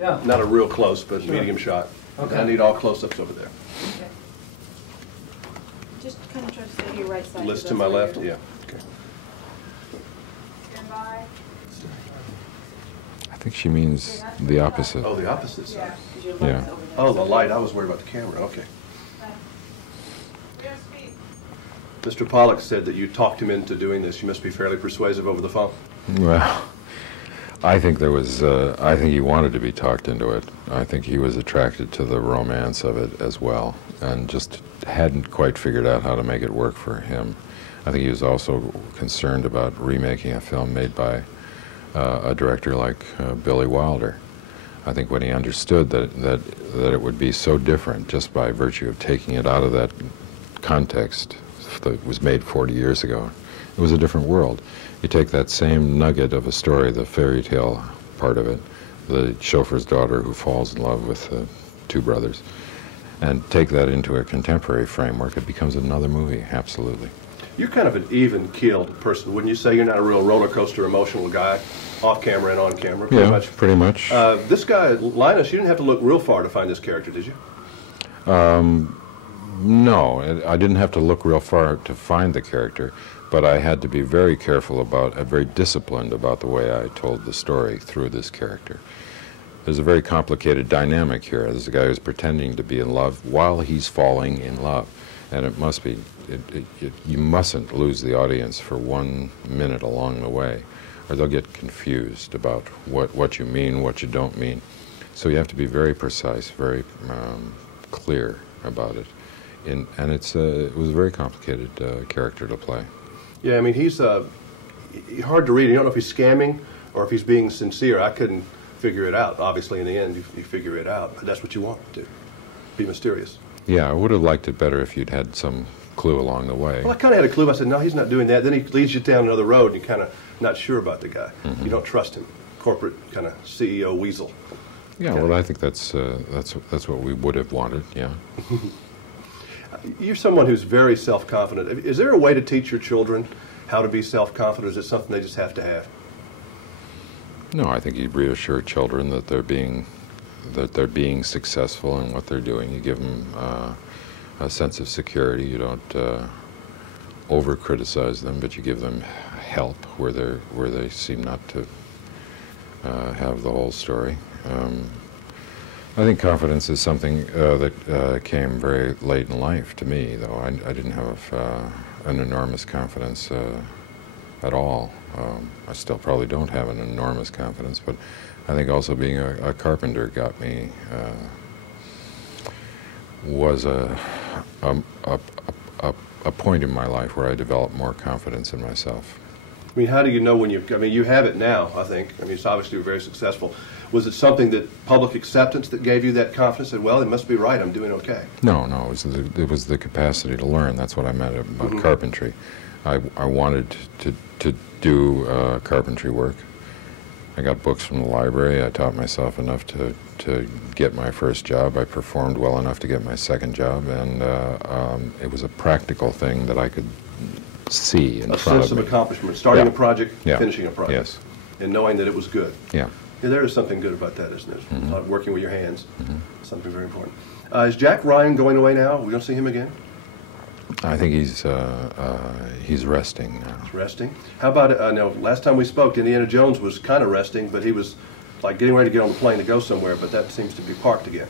Yeah. Not a real close, but Sure. medium shot. Okay. I need all close-ups over there. Okay. Just kind of try to stay to your right side. List to that's my where left, you're- yeah. Okay. Stand by. I think she means the opposite. Oh, the opposite Yeah, side. 'cause your Yeah. light's over there. Oh, the light. I was worried about the camera. Okay. Rear speed. Mr. Pollock said that you talked him into doing this. You must be fairly persuasive over the phone. Well, I think I think he wanted to be talked into it. I think he was attracted to the romance of it as well, and just hadn't quite figured out how to make it work for him. I think he was also concerned about remaking a film made by a director like Billy Wilder. I think when he understood that it would be so different just by virtue of taking it out of that context that was made 40 years ago, it was a different world. You take that same nugget of a story, the fairy tale part of it, the chauffeur's daughter who falls in love with two brothers, and take that into a contemporary framework, it becomes another movie, absolutely. You're kind of an even-keeled person, wouldn't you say? You're not a real roller coaster emotional guy, off camera and on camera, pretty Yeah, much. pretty much. This guy, Linus, you didn't have to look real far to find this character, did you? No, I didn't have to look real far to find the character, but I had to be very careful about, very disciplined about the way I told the story through this character. There's a very complicated dynamic here. There's a guy who's pretending to be in love while he's falling in love, and it must be, you mustn't lose the audience for 1 minute along the way, or they'll get confused about what you mean, what you don't mean. So you have to be very precise, very clear about it. And it was a very complicated character to play. Yeah, I mean, he's hard to read. You don't know if he's scamming or if he's being sincere. I couldn't figure it out. Obviously, in the end, you figure it out. But that's what you want to do, be mysterious. Yeah, I would have liked it better if you'd had some clue along the way. Well, I kind of had a clue. I said, no, he's not doing that. Then he leads you down another road, and you're kind of not sure about the guy. Mm-hmm. You don't trust him. Corporate kind of CEO weasel. Yeah, well, I think that's what we would have wanted, yeah. You're someone who's very self-confident. Is there a way to teach your children how to be self-confident, or is it something they just have to have? No, I think you reassure children that they're being successful in what they're doing. You give them a sense of security. You don't over-criticize them, but you give them help where they seem not to have the whole story. I think confidence is something that came very late in life to me, though. I didn't have an enormous confidence at all. I still probably don't have an enormous confidence, but I think also being a carpenter got me, was a point in my life where I developed more confidence in myself. I mean, how do you know when you, I mean, you have it now, I think. I mean, it's obviously very successful. Was it something that public acceptance that gave you that confidence that, well, it must be right, I'm doing okay? No, it was the capacity to learn. That's what I meant about carpentry. I wanted to do carpentry work. I got books from the library. I taught myself enough to get my first job. I performed well enough to get my second job, and it was a practical thing that I could see in front of me. A sense of accomplishment, starting Yeah. a project, Yeah. finishing a project, Yes. and knowing that it was good. Yeah. Yeah, there is something good about that, isn't there? Working with your hands, something very important. Is Jack Ryan going away now? Are we going to see him again? I think he's resting now. He's resting. How about, now, last time we spoke, Indiana Jones was kind of resting, but he was like getting ready to get on the plane to go somewhere, but that seems to be parked again.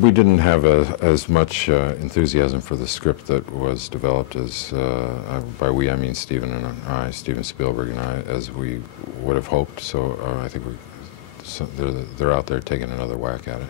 We didn't have as much enthusiasm for the script that was developed as, by we I mean Steven Spielberg and I, as we would have hoped. So I think they're out there taking another whack at it.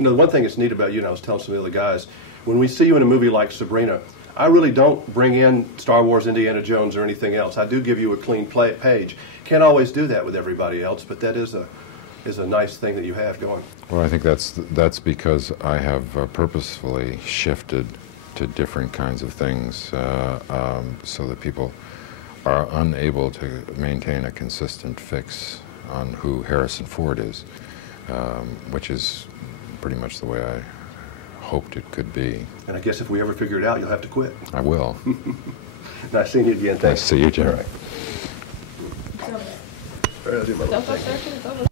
You know, the one thing that's neat about you, and I was telling some of the other guys, when we see you in a movie like Sabrina, I really don't bring in Star Wars, Indiana Jones, or anything else. I do give you a clean page. Can't always do that with everybody else, but that is a nice thing that you have going. Well, I think that's because I have purposefully shifted to different kinds of things so that people are unable to maintain a consistent fix on who Harrison Ford is, which is pretty much the way I hoped it could be. And I guess if we ever figure it out, you'll have to quit. I will. Nice seeing you again. Thanks. Nice to see you, Jerry. All right, I'll do my little Don't go thing. searching. Go